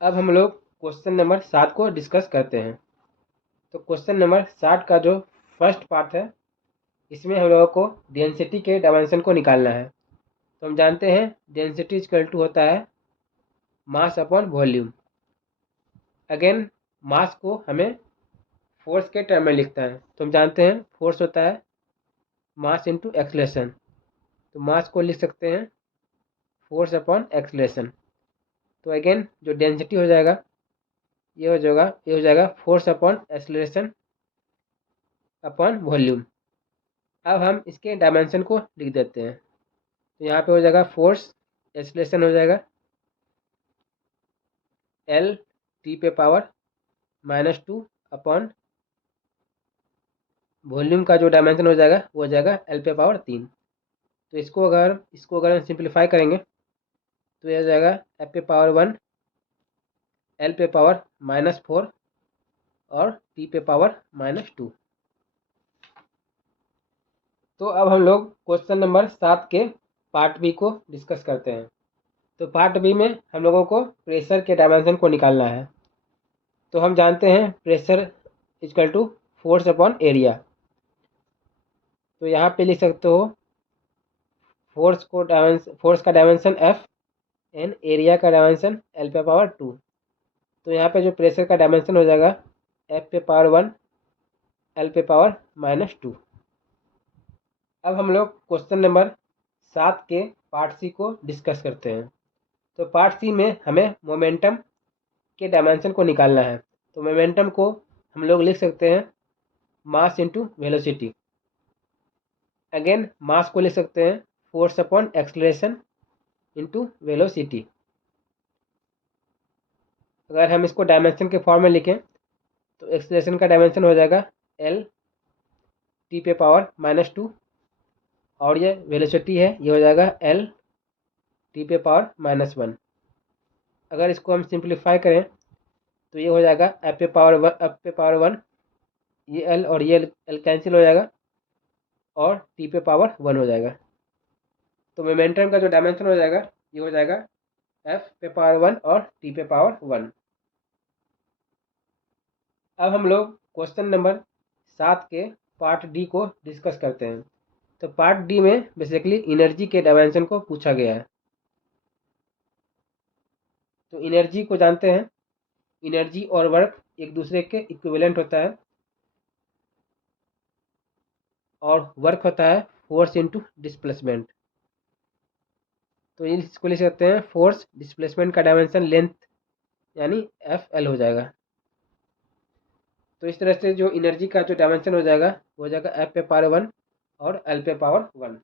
अब हम लोग क्वेश्चन नंबर 7 को डिस्कस करते हैं। तो क्वेश्चन नंबर 7 का जो फर्स्ट पार्ट है, इसमें हम लोगों को डेंसिटी के डायमेंशन को निकालना है। तो हम जानते हैं डेंसिटी इक्वल टू होता है मास अपॉन वॉल्यूम। अगेन मास को हमें फोर्स के टर्म में लिखता है। तो हम जानते हैं फोर्स होता है मास इंटू एक्सलेशन। तो मास को लिख सकते हैं फोर्स अपॉन एक्सलेशन। तो अगेन जो डेंसिटी हो जाएगा ये हो जाएगा force upon acceleration upon volume. अब हम इसके डायमेंशन को लिख देते हैं। तो यहाँ पे हो जाएगा फोर्स एक्सलेशन हो जाएगा एल टी पे पावर -2 अपॉन वॉल्यूम का जो डायमेंशन हो जाएगा वो हो जाएगा एल पे पावर 3। तो इसको अगर हम सिंप्लीफाई करेंगे तो ये हो जाएगा एफ पे पावर 1 एल पे पावर -4 और टी पे पावर -2। तो अब हम लोग क्वेश्चन नंबर 7 के पार्ट बी को डिस्कस करते हैं। तो पार्ट बी में हम लोगों को प्रेशर के डायमेंशन को निकालना है। तो हम जानते हैं pressure equal to force upon area. तो यहाँ पे लिख सकते हो फोर्स का डायमेंशन एफ एंड एरिया का डायमेंशन एल पे पावर 2। तो यहाँ पे जो प्रेशर का डायमेंशन हो जाएगा एफ पे पावर 1 एल पे पावर -2। अब हम लोग क्वेश्चन नंबर 7 के पार्ट सी को डिस्कस करते हैं। तो पार्ट सी में हमें मोमेंटम के डायमेंशन को निकालना है। तो मोमेंटम को हम लोग लिख सकते हैं मास इंटू वेलोसिटी। अगेन मास को लिख सकते हैं force upon acceleration into velocity. अगर हम इसको डायमेंशन के फॉर्म में लिखें तो एक्सलेशन का डायमेंशन हो जाएगा एल टी पे पावर -2 और ये वेलोसिटी है ये हो जाएगा एल टी पे पावर -1। अगर इसको हम सिंप्लीफाई करें तो ये हो जाएगा एफ पे पावर 1 ये एल और ये एल कैंसिल हो जाएगा और टी पे पावर 1 हो जाएगा। तो मोमेंटम का जो डायमेंशन हो जाएगा ये हो जाएगा एफ पे पावर 1 और टी पे पावर 1। अब हम लोग क्वेश्चन नंबर 7 के पार्ट डी को डिस्कस करते हैं। तो पार्ट डी में बेसिकली एनर्जी के डायमेंशन को पूछा गया है। तो एनर्जी को जानते हैं एनर्जी और वर्क एक दूसरे के इक्विवेलेंट होता है और वर्क होता है फोर्स इंटू डिस्प्लेसमेंट। तो इसको लिख सकते हैं फोर्स डिस्प्लेसमेंट का डायमेंशन लेंथ यानी एफ एल हो जाएगा। तो इस तरह से जो एनर्जी का जो डायमेंशन हो जाएगा वो हो जाएगा एफ पे पावर 1 और एल पे पावर 1।